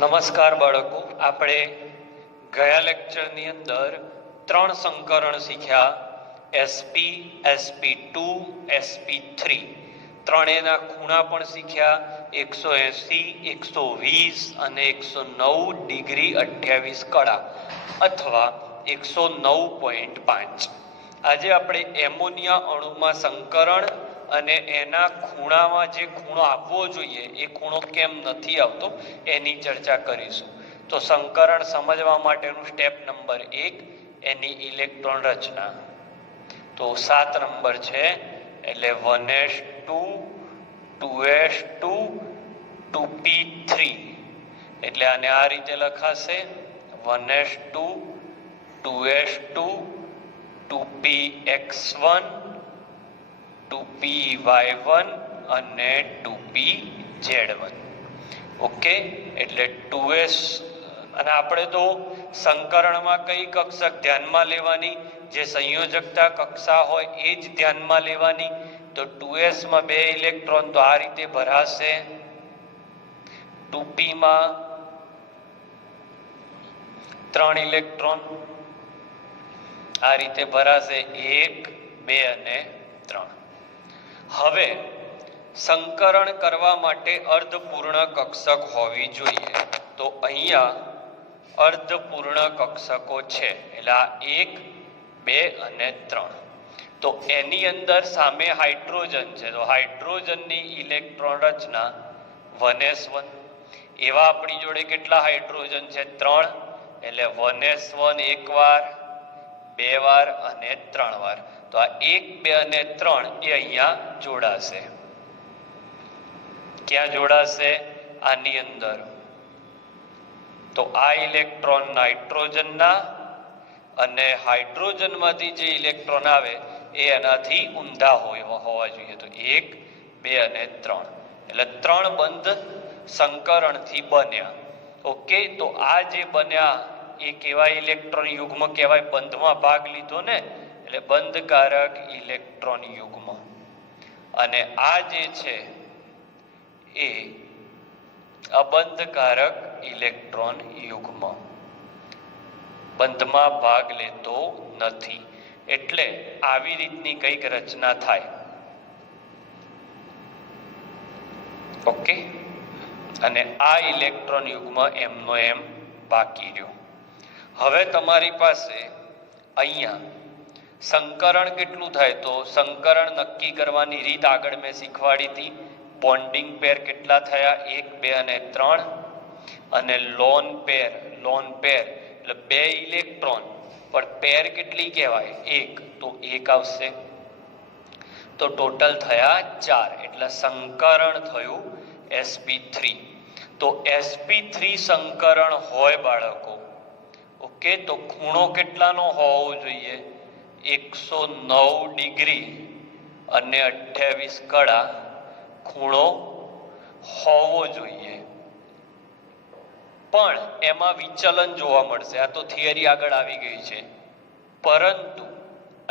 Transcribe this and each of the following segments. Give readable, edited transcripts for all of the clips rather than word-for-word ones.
નમસ્કાર બાળકો, આપણે ગયા લેક્ચરની અંદર 3 સંકરણ શીખ્યા. sp, sp2, sp3. ત્રણેયના ખૂણા પણ શીખ્યા. 180, 120 અને 109 ડિગ્રી 28 કડા અથવા 109.5. આજે આપણે એમોનિયા અણુમાં સંકરણ અને એના ખૂણામાં જે ખૂણો આવવો જોઈએ એ ખૂણો કેમ નથી આવતો એની ચર્ચા કરીશું. તો સંકરણ સમજવા માટેનું સ્ટેપ નંબર 1, એની ઇલેક્ટ્રોન રચના. તો 7 નંબર છે, એટલે 1s2, 2s2, 2p3. એટલે આને આ રીતે લખાશે: 1s2, 2s2, 2px1, 2py1 અને 2pz1. ઓકે, એટલે 2s. અને આપણે તો સંકરણમાં કઈ કક્ષક ધ્યાનમાં લેવાની? જે સંયોજકતા કક્ષા હોય એ જ ધ્યાનમાં લેવાની. તો 2s માં 2 ઇલેક્ટ્રોન તો આ રીતે ભરાશે. 2p માં 3 ઇલેક્ટ્રોન આ રીતે ભરાશે, 1, 2 અને 3. હવે સંકરણ કરવા માટે અર્ધપૂર્ણ કક્ષક હોવી જોઈએ. તો અહીંયા અર્ધપૂર્ણ કક્ષકો છે, એટલે આ 1, 2 અને 3. તો એની અંદર સામે હાઇડ્રોજન છે, તો હાઇડ્રોજનની ઇલેક્ટ્રોન રચના 1s1. એવા આપણી જોડે કેટલા હાઇડ્રોજન છે? 3. એટલે 1s1 એક વાર, 2 વાર અને 3 વાર. તો આ 1, 2 અને 3 એ અહીંયા જોડાશે. ક્યાં જોડાશે? આની અંદર. તો આ ઇલેક્ટ્રોન નાઇટ્રોજનના અને હાઇડ્રોજનમાંથી જે ઇલેક્ટ્રોન આવે એ એનાથી ઊંધા હોવા જોઈએ. તો 1, 2 અને 3, એટલે 3 બંધ સંકરણથી બન્યા. ઓકે, તો આ જે બન્યા એ કેવા ઇલેક્ટ્રોન યુગ્મ કહેવાય? બંધમાં ભાગ લીધો ને, એટલે બંધકારક ઇલેક્ટ્રોન યુગ્મ. અને આ જે છે એ અબંધકારક ઇલેક્ટ્રોન યુગ્મ, બંધમાં ભાગ લેતો નથી. એટલે આવી રીતની કંઈક રચના થાય. ઓકે, અને આ ઇલેક્ટ્રોન યુગ્મ એમનો એમ બાકી રહ્યો. હવે તમારી પાસે અહીંયા સંકરણ કેટલું થાય? તો સંકરણ નક્કી કરવાની રીત આગળ મેં શીખવાડી હતી. બોન્ડિંગ પેર કેટલા થયા? 1, 2 અને 3. અને લોન પેર એટલે 2 ઇલેક્ટ્રોન, પણ પેર કેટલી કહેવાય? 1, તો 1 આવશે. તો ટોટલ થયા 4, એટલે સંકરણ થયું sp3. તો sp3 સંકરણ હોય બાળકો, ઓકે, તો ખૂણો કેટલાનો હોવો જોઈએ? 109 ડિગ્રી અને 28 કડા ખૂણો હોવો જોઈએ. પણ એમાં વિચલન જોવા મળશે. આ તો થિયરી આગળ આવી ગઈ છે. પરંતુ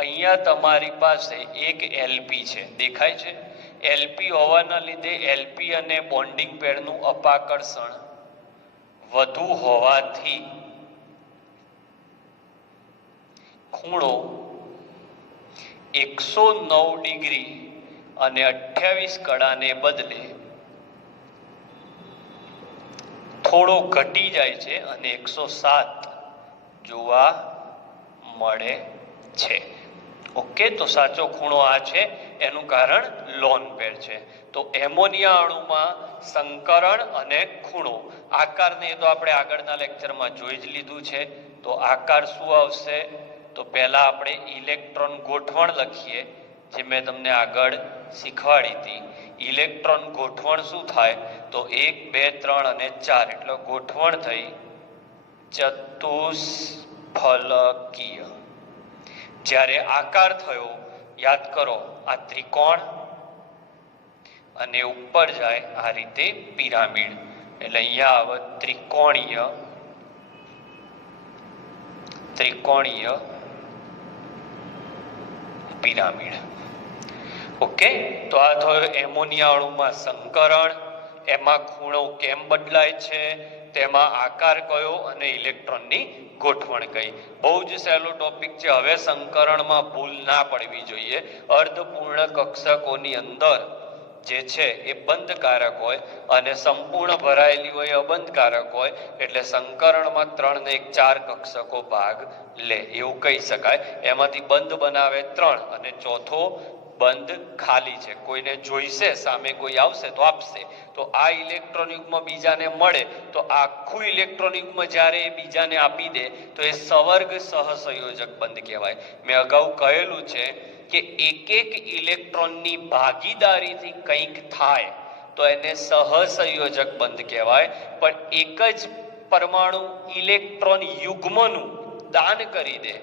અહીંયા તમારી પાસે એક એલપી છે, દેખાય છે? એલપી હોવાના લીધે એલપી અને બોન્ડિંગ પેરનું અપાકર્ષણ વધુ હોવાથી ખૂણો 109 ડિગ્રી અને 28 કડાને બદલે થોડો ઘટી જાય છે અને 107 જોવા મળે છે. ઓકે, તો સાચો ખૂણો આ છે. એનું કારણ લોન પેર છે. તો એમોનિયા અણુમાં સંકરણ અને ખૂણો, આકારને તો આપણે આગળના લેક્ચરમાં જોઈ જ લીધું છે. તો આકાર શું આવશે? તો પહેલા આપણે ઇલેક્ટ્રોન ગોઠવણ લખીએ, જે મેં તમને આગળ શીખવાડી હતી. ઇલેક્ટ્રોન ગોઠવણ શું થાય? તો 1, 2, 3 અને 4, એટલે ગોઠવણ થઈ ચતુષ્ફલકીય. જ્યારે આકાર થયો, યાદ કરો, આ ત્રિકોણ અને ઉપર જાય આ રીતે પિરામિડ. એટલે અહીંયા આવે ત્રિકોણીય પિરામિડ. ઓકે, તો આ થયો એમોનિયા અણુમાં સંકરણ. એમાં ખૂણો કેમ બદલાય છે? તેમાં આકાર કયો અને ઇલેક્ટ્રોનની ગોઠવણ કઈ. બહુ જ સહેલો ટોપિક છે. હવે સંકરણમાં ભૂલ ના પડવી જોઈએ. અર્ધપૂર્ણ કક્ષકોની અંદર જે છે એ બંધકારક હોય અને સંપૂર્ણ ભરાયેલી હોય અબંધકારક હોય, એટલે સંકરણમાં 3 ને 1 4 કક્ષકો ભાગ લે એવું કહી શકાય. એમાંથી બંધ બનાવે 3 અને ચોથો બંધ ખાલી છે. કોઈને જોઈશે, સામે કોઈ આવશે તો આપશે. તો આ ઇલેક્ટ્રોન યુગ્મ બીજાને મળે તો આખું ઇલેક્ટ્રોન યુગ્મ જ્યારે એ બીજાને આપી દે તો એ સવર્ગ સહસંયોજક બંધ કહેવાય. મેં અગાઉ કહેલું છે કે એક ઇલેક્ટ્રોનની ભાગીદારીથી કંઈક થાય તો એને સહસંયોજક બંધ કહેવાય. પણ એક જ પરમાણુ ઇલેક્ટ્રોન યુગ્મનું દાન કરી દે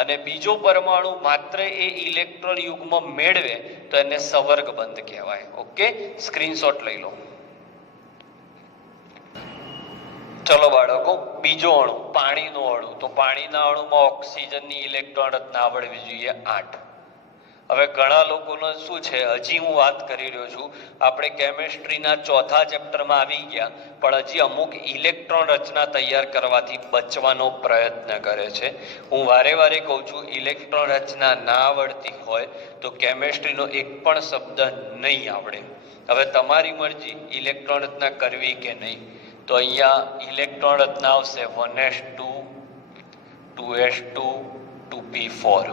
અને બીજો પરમાણુ માત્ર એ ઇલેક્ટ્રોન યુગ્મ મેળવે તો એને સવર્ગ બંધ કહેવાય. ઓકે, સ્ક્રીનશોટ લઈ લો. ચલો બાળકો, બીજો અણુ પાણીનો અણુ. તો પાણીના અણુમાં ઓક્સિજનની ઇલેક્ટ્રોન રચના આવડવી જોઈએ 8. હવે ઘણા લોકોનો શું છે, હજી હું વાત કરી રહ્યો છું, આપણે કેમેસ્ટ્રીના 4થા ચેપ્ટરમાં આવી ગયા, પણ હજી અમુક ઇલેક્ટ્રોન રચના તૈયાર કરવાથી બચવાનો પ્રયત્ન કરે છે. હું વારે વારે કહું છું, ઇલેક્ટ્રોન રચના ના આવડતી હોય તો કેમેસ્ટ્રીનો એક પણ શબ્દ નહીં આવડે. હવે તમારી મરજી ઇલેક્ટ્રોન રચના કરવી કે નહીં. તો અહીંયા ઇલેક્ટ્રોન રચના આવશે 1s2 2s2 2p4.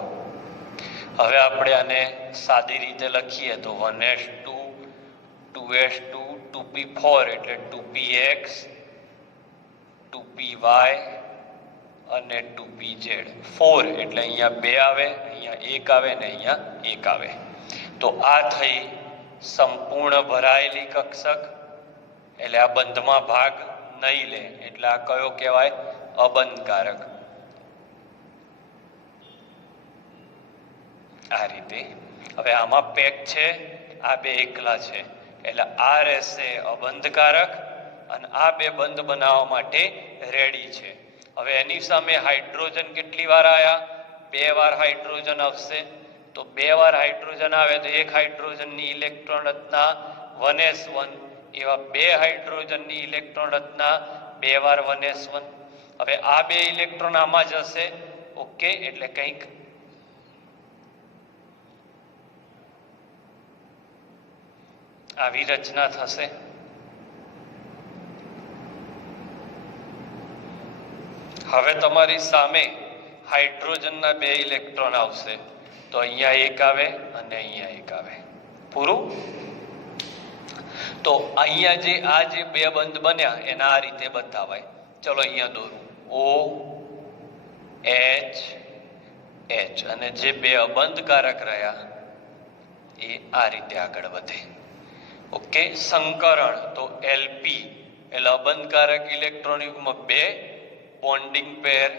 હવે આપણે આને સાદી રીતે લખીએ તો 1s2 2s2 2p4 એટલે 2px 2py અને 2pz. 4 એટલે અહીંયા 2 આવે, અહીંયા 1 આવે ને અહીંયા 1 આવે. તો આ થઈ સંપૂર્ણ ભરાયેલી કક્ષક, એટલે આ બંધમાં ભાગ નહીં લે, એટલે આ કયો કહેવાય? અબંધકારક. આ રીતે. હવે આમાં પેક છે, આ બે એકલા છે, એટલે આ રહેશે અબંધકારક અને આ બે બંધ બનાવવા માટે રેડી છે. હવે એની સામે હાઇડ્રોજન કેટલી વાર આયા? 2 વાર હાઇડ્રોજન આવશે. તો 2 વાર હાઇડ્રોજન આવે તો એક હાઇડ્રોજનની ઇલેક્ટ્રોન રચના 1s1, એવા 2 હાઇડ્રોજનની ઇલેક્ટ્રોન રચના 2 વાર 1s1. હવે આ બે ઇલેક્ટ્રોન આમાં જશે. ઓકે, એટલે કંઈક આવી રચના થશે. હવે તમારી સામે હાઇડ્રોજનના 2 ઇલેક્ટ્રોન આવશે. તો અહીંયા 1 આવે અને અહીંયા 1 આવે. પૂરું. તો અહીંયા જે 2 બંધ બન્યા એના આ રીતે બતાવાય. ચલો અહીંયા દોરું. O H H અને જે 2 અબંધકારક રહ્યા એ આ રીતે આગળ વધે. ઓકે, સંકરણ તો LP એટલે અબંધકારક ઇલેક્ટ્રોન યુગ્મ 2, બોન્ડિંગ પેર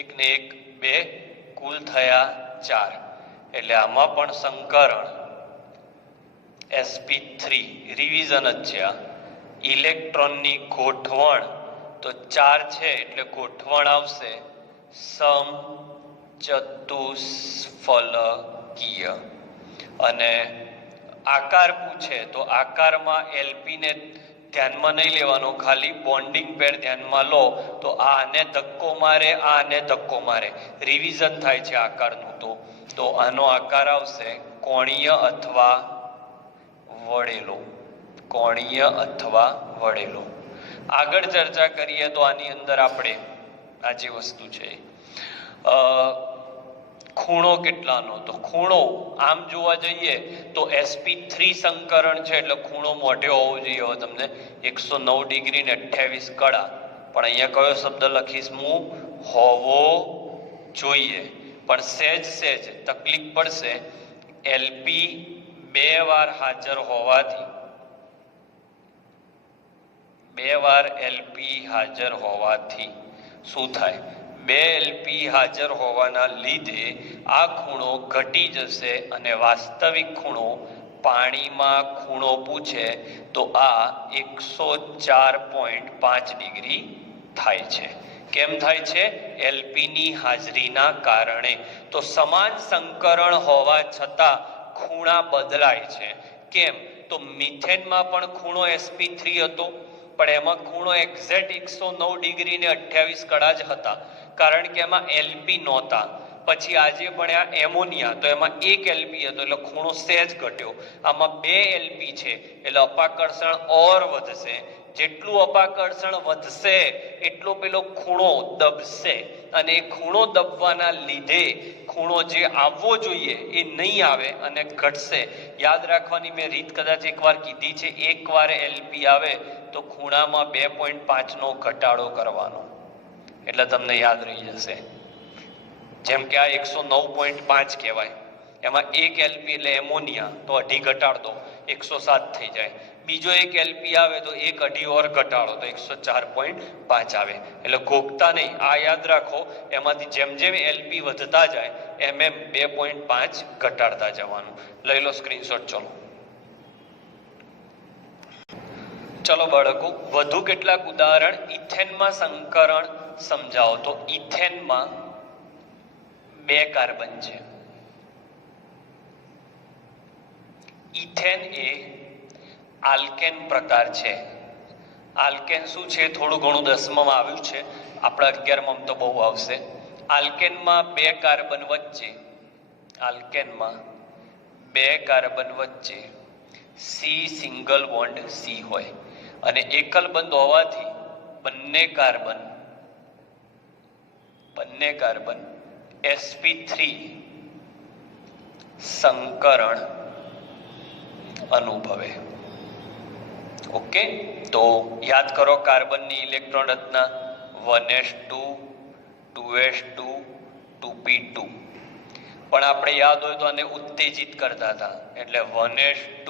1 ને 1 2, કુલ થયા 4. એટલે આમાં પણ સંકરણ sp3 રિવિઝન જ છે. આ ઇલેક્ટ્રોનની ગોઠવણ તો 4 છે એટલે ગોઠવણ આવશે સમચતુષ્ફલકીય. અને આકાર પૂછે તો આકારમાં એલપી ને ધ્યાનમાં નહીં લેવાનો, ખાલી બોન્ડિંગ પેર ધ્યાનમાં લો તો આને ધક્કો મારે, આને ધક્કો મારે, રિવિઝન થાય છે આકારનું. તો આનો આકાર આવશે કોણીય અથવા વળેલો. કોણીય અથવા વળેલો. આગળ ચર્ચા કરીએ તો આની અંદર આપણે આ જે વસ્તુ છે ખૂણો કેટલાનો, તો ખૂણો આમ જોવા જઈએ તો sp3 સંકરણ છે એટલે ખૂણો મોઢે હોવો જોઈએ. હવે તમને 109 ડિગ્રી ને 28 કડા, પણ અહીંયા કયો શબ્દ લખીશ હું? હોવો જોઈએ. પણ સહેજ તકલીફ પડશે. એલપી 2 વાર હાજર હોવાથી, 2 વાર એલપી હાજર હોવાથી શું થાય? 2 એલપી હાજર હોવાના લીધે આ ખૂણો ઘટી જશે અને વાસ્તવિક ખૂણો, પાણીમાં ખૂણો પૂછે તો આ 104.5 ડિગ્રી થાય છે. કેમ થાય છે? એલપીની હાજરીના કારણે. તો સમાન સંકરણ હોવા છતાં ખૂણા બદલાય છે. કેમ? તો મિથેનમાં પણ ખૂણો sp3 હતો, પણ એમાં ખૂણો એક્ઝેક્ટ 109 ડિગ્રી ને 28 કડા જ હતા, કારણ કે એમાં એલપી નહોતા. પછી આજે ભણ્યા એમોનિયા, તો એમાં એક એલપી હતો એટલે ખૂણો સહેજ ઘટ્યો. આમાં 2 એલપી છે એટલે અપાકર્ષણ ઓર વધશે. જેટલું અપાકર્ષણ વધશે એટલો પેલો ખૂણો દબશે, અને એ ખૂણો દબવાના લીધે ખૂણો જે આવવો જોઈએ એ નહીં આવે અને ઘટશે. યાદ રાખવાની મેં રીત કદાચ એકવાર કીધી છે, એકવાર એલપી આવે તો ખૂણામાં 2.5 નો ઘટાડો કરવાનો, એટલે તમને યાદ રહી જશે. જેમ કે આ 109.5 કહેવાય, એમાં એક એલપી એટલે એમોનિયા, તો 2.5 ઘટાડ દો 107 થઈ જાય. બીજો એક એલપી આવે તો 1.5 ઓર ઘટાડો તો 104.5 આવે. એટલે ગોખતા નહીં, આ યાદ રાખો. એમાંથી જેમ જેમ એલપી વધતા જાય એમ 2.5 ઘટાડતા જવાનું. લઈ લો સ્ક્રીનશોટ. ચલો બાળકો, વધુ કેટલાક ઉદાહરણ ઇથેનમાં સંકરણ સમજાવો. તો ઇથેનમાં 2 કાર્બન છે. ઇથેન એ આલ્કેન પ્રકાર છે. આલ્કેન શું છે થોડું ઘણું 10માં આવ્યું છે, આપણા 11માં તો બહુ આવશે. આલ્કેનમાં 2 કાર્બન વચ્ચે, આલ્કેનમાં 2 કાર્બન વચ્ચે સી સિંગલ બોન્ડ સી હોય, અને એકલ બંધ હોવાથી બંને કાર્બન sp3 સંકરણ અનુભવે. ઓકે, તો યાદ કરો કાર્બનની ઇલેક્ટ્રોન રચના 1s2 2s2 2p2. પણ આપણે યાદ હોય તો આને ઉત્તેજિત કરતા હતા, એટલે 1s2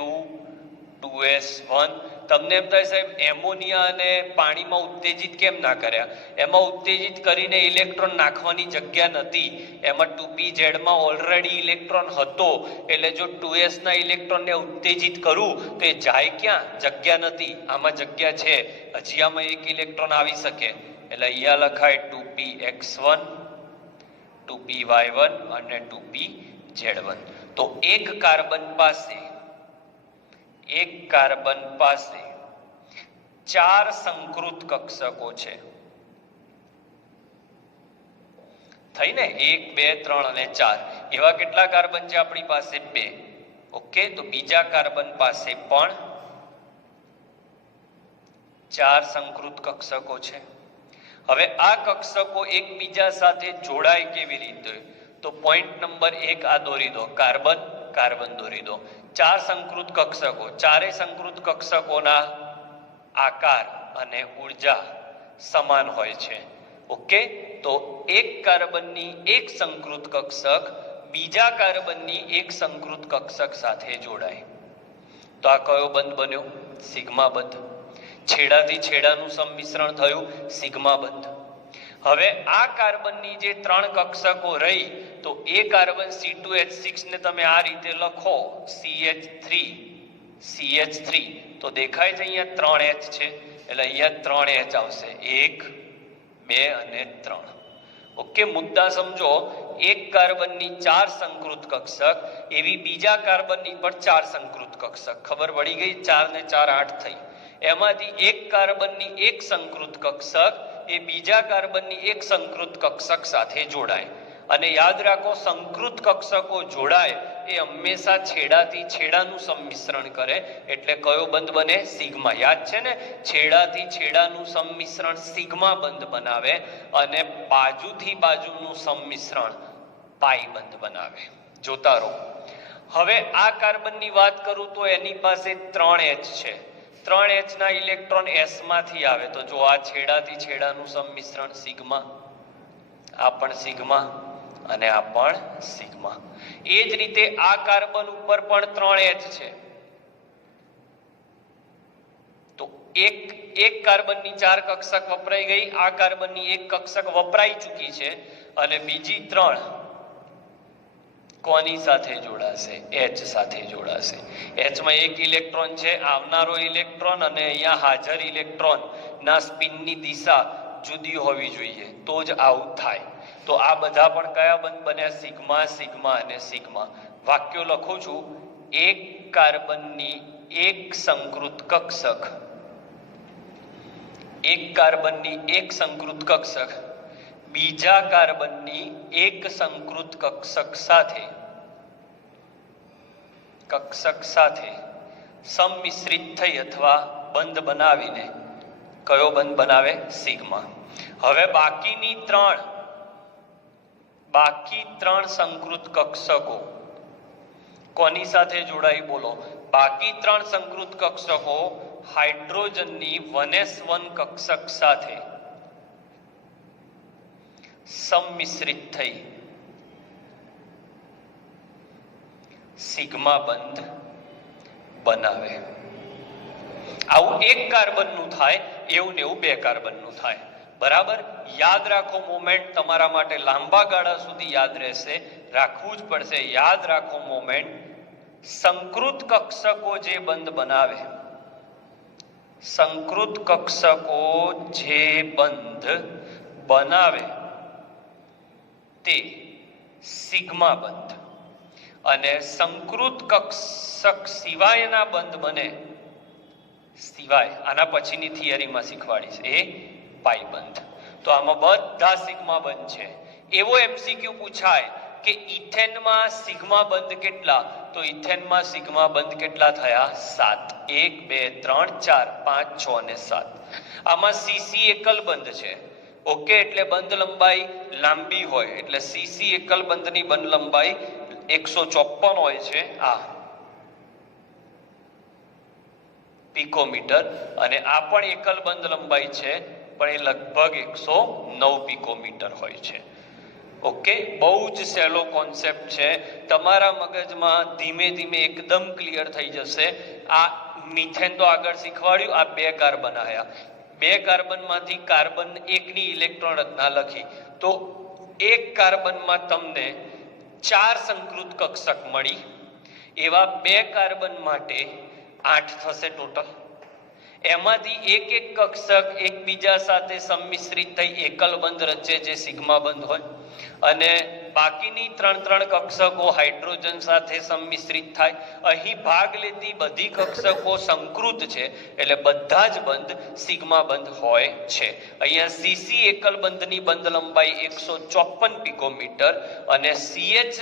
2s1. તમને એમ થાય સાહેબ એમોનિયા અને પાણીમાં ઉત્તેજિત કેમ ના કર્યા? એમાં ઉત્તેજિત કરીને ઇલેક્ટ્રોન નાખવાની જગ્યા નથી. એમાં 2pz માં ઓલરેડી ઇલેક્ટ્રોન હતો, એટલે જો 2s ના ઇલેક્ટ્રોનને ઉત્તેજિત કરું તો એ જાય ક્યાં? જગ્યા નથી. આમાં જગ્યા છે, હજી આમાં એક ઇલેક્ટ્રોન આવી શકે, એટલે અહીંયા લખાય 2px1 2py1 અને 2pz1. તો એક કાર્બન પાસે 4 સંકૃત કક્ષકો છે. થઈ ને? 1 2 3 અને 4 એવા કેટલા કાર્બન છે આપણી પાસે? 2. ઓકે, તો બીજા કાર્બન પાસે પણ 4 સંકૃત કક્ષકો છે. હવે આ કક્ષકો એકબીજા સાથે જોડાય કેવી રીતે? તો પોઈન્ટ નંબર 1 આ દોરી દો, કાર્બન કાર્બન દોરી દો. 4 સંકૃત કક્ષકો, ચારેય સંકૃત કક્ષકોના આકાર અને ઉર્જા સમાન હોય છે. ઓકે, તો એક કાર્બનની એક સંકૃત કક્ષક બીજા કાર્બનની એક સંકૃત કક્ષક સાથે જોડાય તો આ કયો બંધ બન્યો? સિગ્મા બંધ. છેડાથી છેડાનું સંમિશ્રણ થયું સિગ્મા બંધ. હવે આ કાર્બનની જે 3 કક્ષકો રહી, તો એ કાર્બન C2H6 ને તમે આ રીતે લખો CH3 તો દેખાય છે અહીંયા 3H છે, એટલે અહીંયા 3H આવશે. 1 2 અને 3. ઓકે, મુદ્દા સમજો. એક કાર્બનની 4 સંકૃત કક્ષક, એવી બીજા કાર્બનની પણ 4 સંકૃત કક્ષક. ખબર પડી ગઈ? 4 ને 4 8 થઈ. એમાંથી એક કાર્બનની એક સંકૃત કક્ષક એ બીજા કાર્બનની એક સંકૃત કક્ષક સાથે જોડાય. અને યાદ રાખો, સંકૃત કક્ષકો જોડાય એ હંમેશા છેડાથી છેડાનું સંમિશ્રણ કરે, એટલે કયો બંધ બને? સિગ્મા. યાદ છે ને? છેડાથી છેડાનું સંમિશ્રણ સિગ્મા બંધ બનાવે, અને બાજુથી બાજુનું સંમિશ્રણ પાઈ બંધ બનાવે. જોતા રહો. હવે આ કાર્બનની વાત કરું તો એની પાસે 3H છે. 3H ના ઇલેક્ટ્રોન S માંથી આવે, તો જો આ છેડાથી છેડાનું સંમિશ્રણ સિગ્મા, આ પણ સિગ્મા અને આ પણ સિગ્મા. એ જ રીતે આ કાર્બન ઉપર પણ 3H છે. તો એક કાર્બનની 4 કક્ષક વપરાઈ ગઈ, આ કાર્બનની એક કક્ષક વપરાઈ ચૂકી છે, અને બીજી 3 કોની સાથે જોડાશે? H સાથે જોડાશે. H માં એક ઇલેક્ટ્રોન છે, આવનારો ઇલેક્ટ્રોન અને અહીંયા હાજર ઇલેક્ટ્રોન ના સ્પિનની દિશા જુદી હોવી જોઈએ, તો જ આવું થાય. તો આ બધા પણ કયા બંધ બન્યા? સિગ્મા સિગ્મા અને સિગ્મા. વાક્યો લખું છું. એક કાર્બનની એક સંકૃત કક્ષક એક કાર્બનની એક સંકૃત કક્ષક બીજા કાર્બનની એક સંકૃત કક્ષક સાથે સંમિશ્રિત થઈ અથવા બંધ બનાવીને કયો બંધ બનાવે? સિગ્મા. હવે બાકી ત્રણ સંકૃત કક્ષકો કોની સાથે જોડાઈ? બોલો. બાકી ત્રણ સંકૃત કક્ષકો હાઇડ્રોજનની 1s1 કક્ષક સાથે સંમિશ્રિત થઈ સિગ્મા બંધ બનાવે. આવું એક કાર્બનનું થાય, એવું ને એવું બે કાર્બનનું થાય. બરાબર? યાદ રાખો, મોમેન્ટ તમારા માટે લાંબા ગાળા સુધી યાદ રહેશે, રાખવું જ પડશે. યાદ રાખો મોમેન્ટ, સંકૃત કક્ષકો જે બંધ બનાવે, સંકૃત કક્ષકો જે બંધ બનાવે તે સિગ્મા બંધ, અને સંકૃત કક્ષક સિવાયના બંધ બને, સિવાય આના પછીની થિયરીમાં શીખવાડીશ, એ પાઈ બંધ. તો આમાં બધા સિગ્મા બંધ છે. એવો એમસીક્યુ પૂછાય કે ઇથેનમાં સિગ્મા બંધ કેટલા? તો ઇથેનમાં સિગ્મા બંધ કેટલા થયા? 7. 1 2 3 4 5 6 અને 7. આમાં સીસી એકલ બંધ છે. ઓકે, એટલે બંધ લંબાઈ લાંબી હોય, એટલે સીસી એકલ બંધની બંધ લંબાઈ 154 હોય છે આ પિકોમીટર, અને આ પણ એકલ બંધ લંબાઈ છે, પણ એ લગભગ 109 પિકોમીટર હોય છે. ઓકે, બહુ જ સહેલો કોન્સેપ્ટ છે, તમારા મગજમાં ધીમે ધીમે એકદમ ક્લિયર થઈ જશે. આ મિથેન તો આગળ શીખવાડ્યું, આ બે કાર્બન આવ્યા, બે કાર્બનમાંથી કાર્બન એકની ઇલેક્ટ્રોન રચના લખી, તો એક કાર્બનમાં તમને 4 સંકૃત કક્ષક મળી. એવા બે કાર્બન માટે 8 થશે ટોટલ. એમાંથી એક કક્ષક એકબીજા સાથે સંમિશ્રિત થઈ એકલ બંધ રચે, જે સિગ્મા બંધ હોય, અને બાકીની 3 કક્ષકો હાઇડ્રોજન સાથે સંમિશ્રિત થાય. અહીં ભાગ લેતી બધી કક્ષકો સંકૃત છે, એટલે બધા જ બંધ સિગ્મા બંધ હોય છે. અહીંયા સીસી એકલ બંધની બંધ લંબાઈ 154 પિકોમીટર અને સીએચ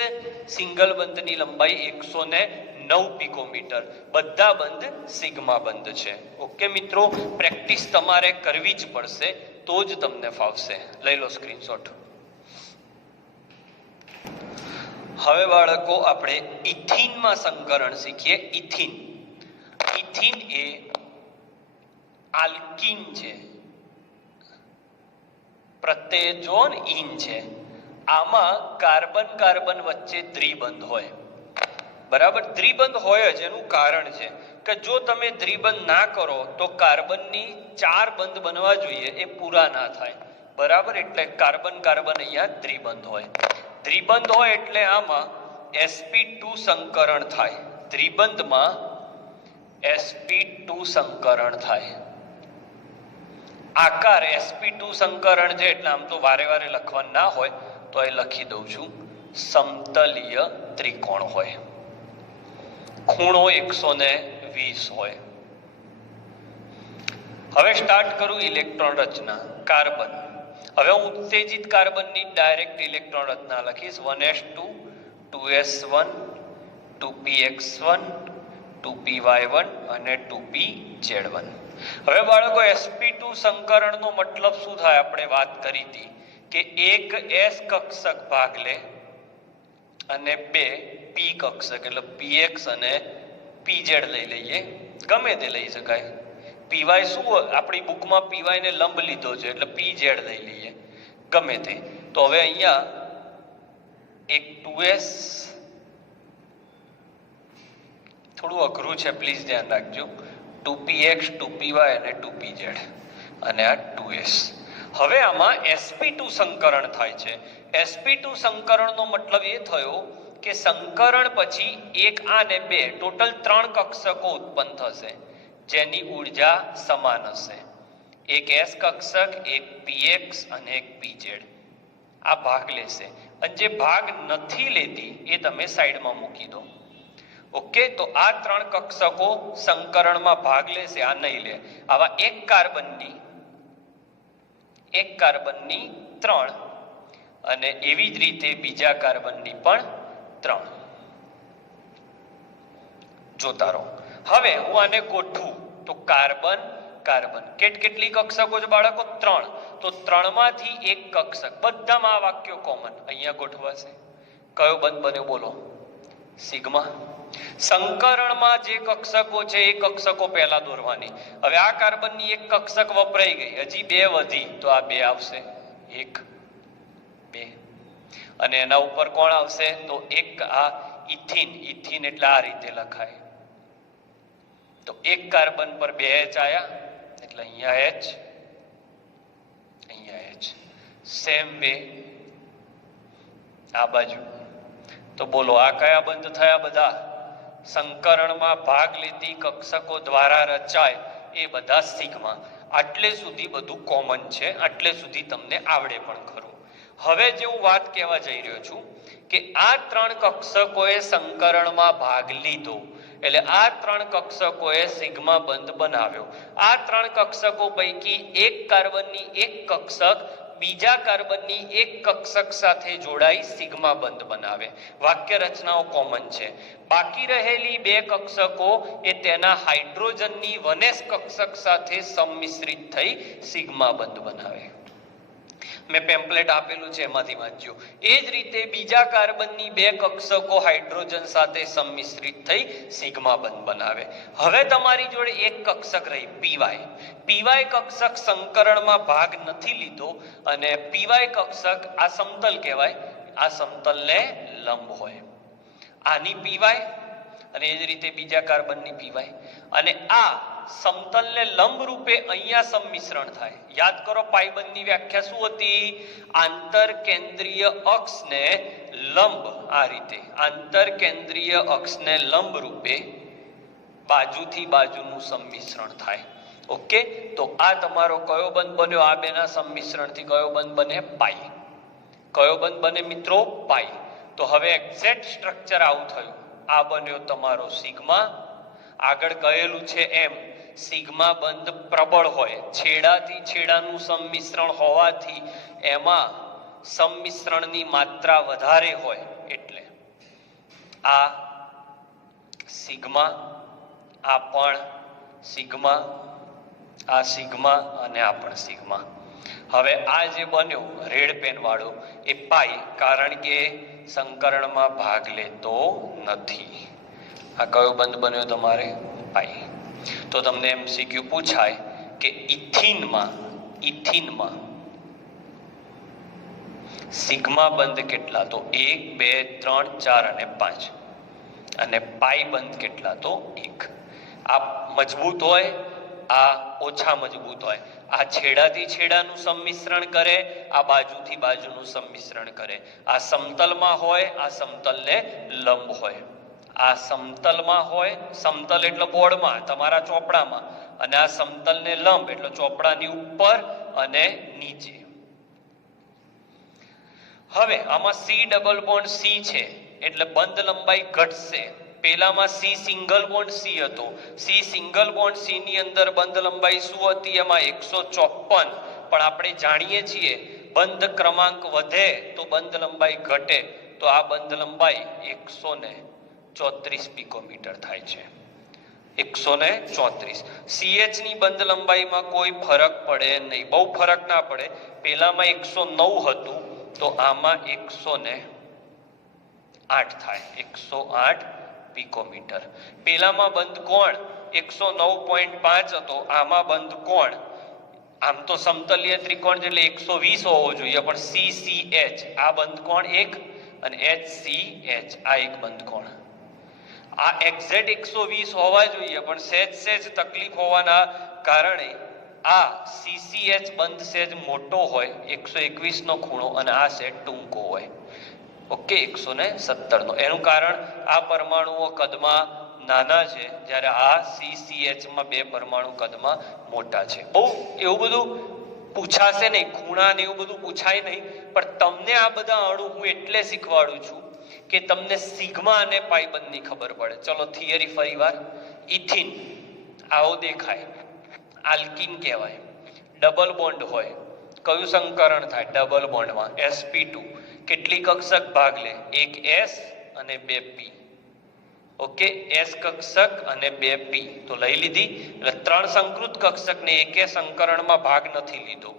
સિંગલ બંધની લંબાઈ 109 પિકોમીટર. બધા બંધ સિગ્મા બંધ છે. ઓકે મિત્રો, પ્રેક્ટિસ તમારે કરવી જ પડશે, તો જ તમને ફાવશે. લઈ લો સ્ક્રીનશોટ. હવે બાળકો આપણે ઇથિનમાં સંકરણ શીખીએ. ઇથિન એ આલ્કીન છે, પ્રત્યય જોન ઇન છે. આમાં કાર્બન વચ્ચે દ્વિબંધ હોય. બરાબર, દ્વિબંધ હોય જ. એનું કારણ છે કે જો તમે દ્વિબંધ ના કરો તો કાર્બનની 4 બંધ બનવા જોઈએ, એ પૂરા ના થાય. બરાબર, એટલે કાર્બન અહીંયા દ્વિબંધ હોય. દ્વિબંધ હોય એટલે આમાં sp2 સંકરણ થાય. દ્વિબંધમાં sp2 સંકરણ થાય. આકાર sp2 સંકરણ છે, એટલે આમ તો વારે લખવાનું ના હોય, તો એ લખી દઉં છું. સમતલીય ત્રિકોણ હોય, ખૂણો 120 હોય. હવે સ્ટાર્ટ કરું ઇલેક્ટ્રોન રચના. કાર્બન, હવે હું ઉત્તેજિત કાર્બનની ડાયરેક્ટ ઇલેક્ટ્રોન રચના લખીશ. 1s2 2s1 2px1 2py1 અને 2pz1. હવે બાળકો sp2 સંકરણનો મતલબ શું થાય? આપણે વાત કરી હતી કે એક s કક્ષક ભાગ લે અને બે p કક્ષક, એટલે px અને pz લઈ લઈએ, ગમે તે લઈ શકાય. py શું આપણી બુકમાં py ને લંબ લીધો છે, એટલે pz લઈ લઈએ, ગમે તે. તો હવે અહીંયા એક 2s, થોડું અઘરું છે, પ્લીઝ ધ્યાન રાખજો. 2px 2py અને 2pz અને આ 2s. હવે આમાં sp2 સંકરણ થાય છે. sp2 સંકરણનો મતલબ એ થયો કે સંકરણ પછી એક આ ને બે ટોટલ 3 કક્ષકો ઉત્પન્ન થશે, જેની ઉર્જા સમાન હશે. એક s કક્ષક, એક px અને એક pz. આ ભાગ લેશે, અને જે ભાગ નથી લેતી એ તમે સાઈડમાં મૂકી દો. ઓકે, તો આ 3 કક્ષકો સંકરણમાં ભાગ લેશે, આ નહીં લે. આવા એક કાર્બનની એક કાર્બનની 3 અને એવી જ રીતે બીજા કાર્બનની પણ 3. જોતા રહો. હવે હું આને ગોઠવું તો કાર્બન કાર્બન કેટલી કક્ષકો છે બાળકો? 3. તો 3 માંથી એક કક્ષક, બધામાં આ વાક્યો કોમન અહીંયા ગોઠવાશે. કયો બંધ બન્યો બોલો? સિગ્મા. સંકરણમાં જે કક્ષકો છે એ કક્ષકો પહેલા દોરવાની. હવે આ કાર્બનની એક કક્ષક વપરાઈ ગઈ, હજી 2 વધી, તો આ 2 આવશે, 1 2. અને એના ઉપર કોણ આવશે? તો એક આ ઇથિન. ઇથિન એટલે આ રીતે લખાય. તો એક કાર્બન પર 2 H આયા એટલે અહીંયા H, અહીંયા H. સેમ વે આ બાજુ. તો બોલો આ કયા બંધ થયા? બધા સંકરણમાં ભાગ લેતી કક્ષકો દ્વારા રચાય એ બધા સિગ્મા. આટલે સુધી બધું કોમન છે, આટલે સુધી તમને આવડે પણ ખરું. હવે જે હું વાત કહેવા જઈ રહ્યો છું કે આ 3 કક્ષકોએ સંકરણમાં ભાગ લીધો એટલે આ 3 કક્ષકોએ સિગ્મા બંધ બનાવ્યો. આ 3 કક્ષકો પૈકી એક કાર્બનની એક કક્ષક બીજા કાર્બનની એક કક્ષક સાથે જોડાઈ સિગ્મા બંધ બનાવે. વાક્ય રચનાઓ કોમન છે. બાકી રહેલી 2 કક્ષકો એ તેના હાઇડ્રોજનની 1s કક્ષક સાથે સંમિશ્રિત થઈ સિગ્મા બંધ બનાવે. મેં પેમ્પલેટ આપેલું છે એમાંથી વાંચજો. એ જ રીતે બીજા કાર્બનની 2 કક્ષકો હાઇડ્રોજન સાથે સંમિશ્રિત થઈ સિગ્મા બંધ બનાવે. હવે તમારી જોડે એક કક્ષક રહી પીવાય. પીવાય કક્ષક સંકરણમાં ભાગ નથી લીધો અને પીવાય કક્ષક આ સમતલ કહેવાય, આ સમતલને લંબ હોય. આની પીવાય અને એ જ રીતે બીજા કાર્બનની પીવાય અને આ સમતલને લંબ રૂપે અહીંયા સંમિશ્રણ થાય. યાદ કરો પાઇબંધની વ્યાખ્યા શું હતી? આંતરકેન્દ્રીય અક્ષને લંબ, આ રીતે આંતરકેન્દ્રીય અક્ષને લંબ રૂપે બાજુથી બાજુનું સંમિશ્રણ થાય. ઓકે, તો આ તમારો કયો બંધ બન્યો? આ બેના સંમિશ્રણથી કયો બંધ બને? પાઈ. કયો બંધ બને મિત્રો? પાઈ. તો હવે એક્ઝેક્ટ સ્ટ્રક્ચર આવું થયું. આ બન્યો તમારો સિગ્મા. આગળ કહેલું છે એમ સિગ્મા બંધ પ્રબળ હોય, છેડાથી છેડાનું સંમિશ્રણ હોવાથી એમાં સંમિશ્રણની માત્રા વધારે હોય એટલે આ સિગ્મા, આ પણ સિગ્મા, આ સિગ્મા અને આ પણ સિગ્મા. હવે આ જે બન્યો રેડ પેન વાળો એ પાઈ, કારણ કે સંકરણમાં ભાગ લેતો નથી. આ કયો બંધ બન્યો તમારે? પાઈ. તો તમને MCQ પૂછાય કે ઇથિનમાં સિગ્મા બંધ કેટલા? તો 1 2 3 4 અને 5. અને પાઈ બંધ કેટલા? તો 1. આ મજબૂત હોય, આ ઓછા મજબૂત હોય. આ છેડાથી છેડાનું સંમિશ્રણ કરે, આ બાજુથી બાજુનું સંમિશ્રણ કરે. આ સમતલમાં હોય, આ સમતલને લંબ હોય. આ સમતલમાં હોય, સમતલ એટલે બોર્ડમાં તમારા ચોપડામાં, અને આ સમતલને લંબ એટલે ચોપડાની ઉપર અને નીચે. હવે આમાં C ડબલ બોન્ડ C છે એટલે બંધ લંબાઈ ઘટશે. પેલામાં C સિંગલ બોન્ડ C હતો. C સિંગલ બોન્ડ C ની અંદર બંધ લંબાઈ શું હતી? એમાં 154. પણ આપણે જાણીએ છીએ બંધ ક્રમાંક વધે તો બંધ લંબાઈ ઘટે. તો આ બંધ લંબાઈ 134 પિકોમીટર થાય છે. 134. CH ની બંધ લંબાઈમાં કોઈ ફરક પડે નહીં, બહુ ફરક ના પડે. પેલામાં 109 હતું તો આમાં 108 થાય, 108 પિકોમીટર. પેલામાં બંધ કોણ 109.5 હતો, આમાં બંધ કોણ આમ તો સમતલીય ત્રિકોણ એટલે 120 હોવો જોઈએ, પણ CCH આ બંધ કોણ 1 અને HCH આ એક બંધ કોણ. આ એક્ઝેક્ટ 120 હોવા જોઈએ, પણ સહેજ તકલીફ હોવાના કારણે આ CCH બંધ સહેજ મોટો હોય 121 નો ખૂણો અને આ સહેજ ટૂંકો હોય. ઓકે, 117 નો. એનું કારણ આ પરમાણુઓ કદમાં નાના છે, જ્યારે આ CCH માં 2 પરમાણુ કદમાં મોટા છે. બહુ એવું બધું પૂછાશે નહીં, ખૂણા ને એવું બધું પૂછાય નહીં, પણ તમને આ બધા અણુ હું એટલે શીખવાડું છું કે તમને સિગ્મા અને પાઈ બંધની ખબર પડે. ચલો થિયરી ફરીવાર. ઇથિન આવો દેખાય, આલ્કિન કહેવાય, ડબલ બોન્ડ હોય, કયું સંકરણ થાય? ડબલ બોન્ડમાં sp2 કેટલી કક્ષક ભાગ લે? એક s અને બે p. ઓકે, s કક્ષક અને બે p તો લઈ લીધી. એટલે ત્રણ સંકૃત કક્ષકને એકે સંકરણમાં ભાગ નથી લીધો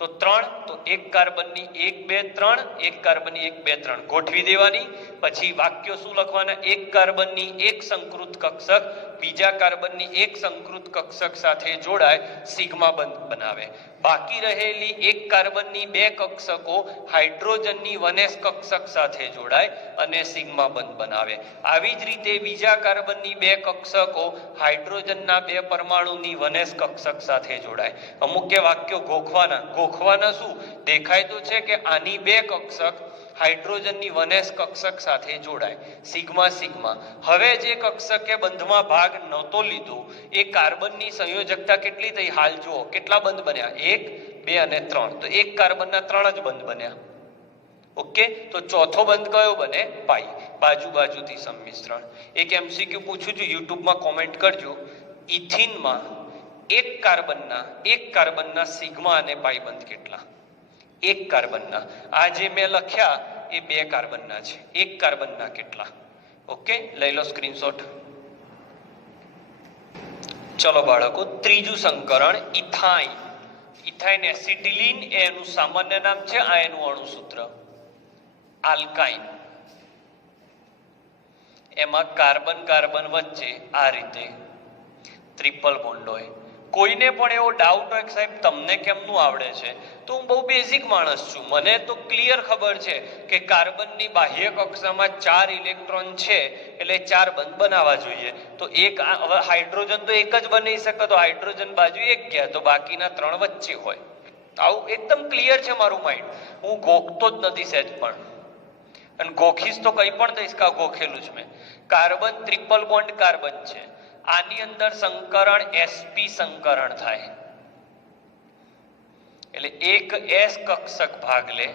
તો 3 તો એક કાર્બનની 1 2 3 એક કાર્બનની 1 2 3 ગોઠવી દેવાની. પછી વાક્યો શું લખવાના? એક કાર્બનની એક સંકૃત કક્ષક બીજા કાર્બનની એક સંકૃત કક્ષક સાથે જોડાય સિગ્મા બંધ બનાવે. બાકી રહેલી એક કાર્બનની બે કક્ષકો હાઇડ્રોજનની 1s કક્ષક સાથે જોડાય અને સિગ્મા બંધ બનાવે. આવી જ રીતે બીજા કાર્બનની બે કક્ષકો હાઇડ્રોજનના બે પરમાણુની 1s કક્ષક સાથે જોડાય. અમુક કે વાક્યો ગોખવાના શું? દેખાય તો છે કે આની બે કક્ષક હાઇડ્રોજનની 1s કક્ષક સાથે જોડાય સિગ્મા સિગ્મા. હવે જે કક્ષકે બંધમાં ભાગ નહોતો લીધો એ કાર્બનની સંયોજકતા કેટલી થઈ? હાલ જુઓ કેટલા બંધ બન્યા? 1 2 અને 3. તો એક કાર્બનના 3 જ બંધ બન્યા. ઓકે, તો ચોથો બંધ કયો બને? પાઈ. બાજુથી સંમિશ્રણ. એક MCQ પૂછું છું, યુટ્યુબમાં કોમેન્ટ કરજો. ઇથિનમાં એક કાર્બનના સિગ્મા અને પાઈ બંધ કેટલા? એક કાર્બનના. આ જે મેં લખ્યા એ બે કાર્બનના છે. એક કાર્બનના કેટલા? ઓકે, લઈ લો સ્ક્રીનશોટ. ચલો બાળકો, ત્રીજું સંકરણ ઇથાઇન. ઇથાઇન એસિટિલિન એનું સામાન્ય નામ છે, આ એનું અણુસૂત્ર. આલ્કાઇન. એમાં કાર્બન વચ્ચે આ રીતે ટ્રિપલ બોન્ડ હોય. કોઈને પણ એવો ડાઉટ હોય કે સાહેબ તમને કેમનું આવડે છે, તો હું બહુ બેઝિક માણસ છું, મને તો ક્લિયર ખબર છે કે કાર્બનની બાહ્ય કક્ષામાં 4 ઇલેક્ટ્રોન છે એટલે 4 બંધ બનાવવા જોઈએ. તો એક હાઇડ્રોજન તો એક જ બની શકે, તો હાઇડ્રોજન બાજુ એક ગયા તો બાકીના 3 વચ્ચે હોય. આવું એકદમ ક્લિયર છે મારું માઇન્ડ. હું ગોખતો જ નથી સહેજ પણ, અને ગોખીશ તો કંઈ પણ થઈશ કે ગોખેલું જ મેં. કાર્બન ટ્રિપલ બોન્ડ કાર્બન છે, આની અંદર સંકરણ sp સંકરણ થાય એટલે એક s કક્ષક ભાગ લે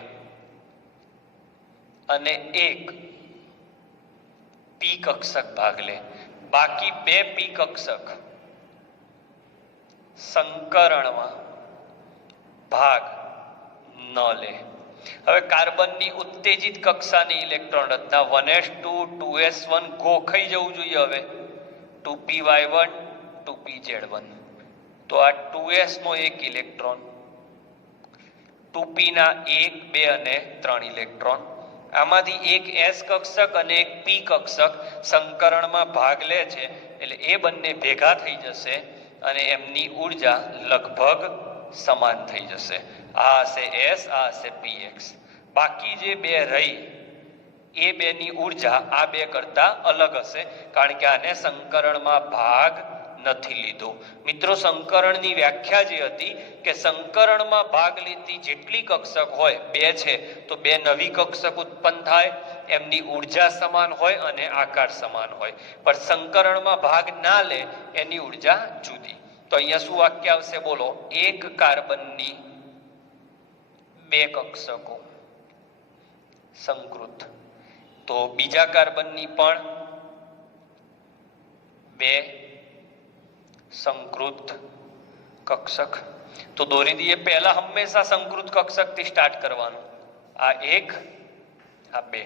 અને એક p કક્ષક ભાગ લે. બાકી બે p કક્ષક સંકરણમાં ભાગ ન લે. હવે કાર્બનની ઉત્તેજિત કક્ષાની ઇલેક્ટ્રોન રચના 1s2 2s1 ગોખાઈ જવું જોઈએ. હવે 2py1 2pz1 તો આ 2s નો એક ઇલેક્ટ્રોન, 2p ના 1 2 અને 3 ઇલેક્ટ્રોન. આમાંથી એક s કક્ષક અને એક p કક્ષક સંકરણમાં ભાગ લે છે એટલે એ બંને ભેગા થઈ જશે અને એમની ઉર્જા લગભગ સમાન થઈ જશે. આ હશે s, આ હશે px. બાકી જે બે રહી એ બેની ઉર્જા આ બે કરતા અલગ હશે, કારણ કે આને સંકરણમાં ભાગ નથી લીધો. મિત્રો, સંકરણની વ્યાખ્યા જે હતી કે સંકરણમાં ભાગ લેતી જેટલી કક્ષક હોય, બે છે તો બે નવી કક્ષક ઉત્પન્ન થાય, એમની ઉર્જા સમાન હોય અને આકાર સમાન હોય. પણ સંકરણમાં ભાગ ના લે એની ઉર્જા જુદી. તો અહીંયા શું વાક્ય આવશે? બોલો. એક કાર્બનની બે કક્ષકો સંકૃત, તો બીજા કાર્બનની પણ બે સંકૃત કક્ષક. તો દોરી દઈએ. પહેલા હંમેશા સંકૃત કક્ષકથી સ્ટાર્ટ કરવાનું. આ એક, આ બે.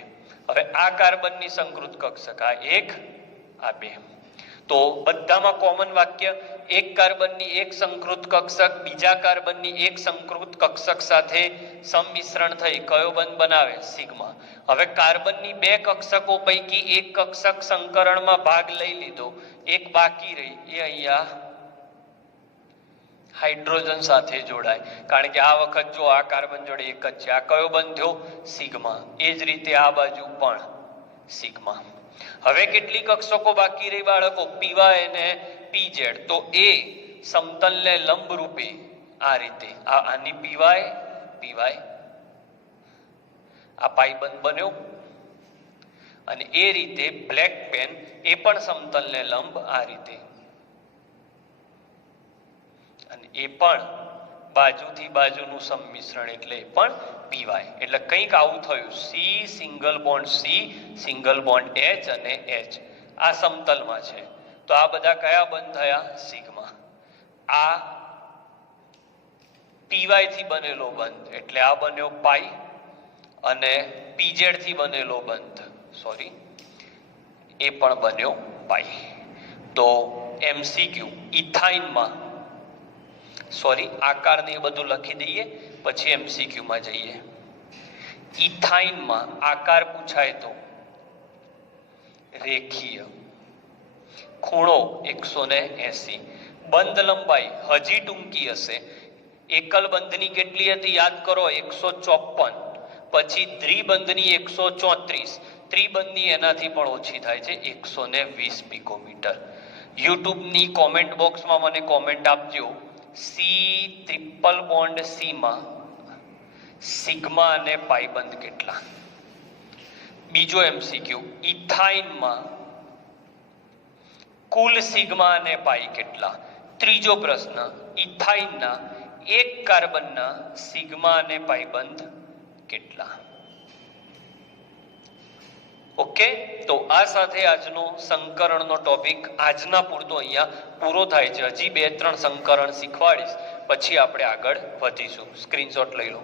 હવે આ કાર્બનની સંકૃત કક્ષક આ એક, આ બે. તો બધામાં કોમન વાક્ય, એક કાર્બનની એક સંકૃત કક્ષક બીજા કાર્બનની એક સંકૃત કક્ષક સાથે સંમિશ્રણ થઈ કયો બંધ બનાવે? સિગ્મા. હવે કાર્બનની બે કક્ષકો પૈકી એક કક્ષક સંકરણમાં ભાગ લઈ લીધો, એક બાકી રહી, એ અહીંયા હાઇડ્રોજન સાથે જોડાય, કારણ કે આ વખત જો આ કાર્બન જોડે એક જ છે, આ કયો બંધ થયો? સિગ્મા. એ જ રીતે આ બાજુ પણ સિગ્મા. હવે કેટલી કક્ષકો બાકી રહી બાળકો? py અને pz. તો એ સમતલને લંબ રૂપે આ રીતે, આની py આ પાઈ બંધ બન્યો, અને એ રીતે બ્લેક પેન એ પણ સમતલને લંબ આ રીતે, અને એ પણ બાજુથી બાજુનું સંમિશ્રણ એટલે એ પણ py. એટલે કંઈક આવું થયું. C single bond C single bond H અને H આ સમતલમાં છે. તો આ બધા કયા બંધ થયા? સિગ્મા. આ પીવાય થી બનેલો બંધ એટલે આ બન્યો પાઈ અને પીઝેડ થી બનેલો બંધ એ પણ બન્યો પાઈ. તો એમસીક્યુ ઇથાઇનમાં આકારને એ બધું લખી દઈએ પછી એમસીક્યુ માં જઈએ. ઇથાઇનમાં આકાર પૂછાય તો રેખીય, ખૂણો 180, બંધ લંબાઈ હજી ટૂંકી હશે. એકલ બંધની કેટલી હતી યાદ કરો 154, પછી દ્વિબંધની 134, ત્રિબંધની એનાથી પણ ઓછી થાય છે 120 પિકોમીટર. યુટ્યુબની કોમેન્ટ બોક્સમાં મને કોમેન્ટ આપજો સી ટ્રિપલ બોન્ડ સી માં સિગ્મા અને પાઈ બંધ કેટલા. બીજો એમસીક્યુ ઇથાઇનમાં કુલ સિગ્મા અને પાઈ કેટલા. ત્રીજો પ્રશ્ન ઇથાઇનના એક કાર્બનના સિગ્મા અને પાઈ બંધ કેટલા. ઓકે, તો આ સાથે આજનો સંકરણનો ટોપિક આજના પૂરતો અહીંયા પૂરો થાય છે. હજી 2-3 સંકરણ શીખવાડીશ પછી આપણે આગળ વધીશું. સ્ક્રીનશોટ લઈ લો.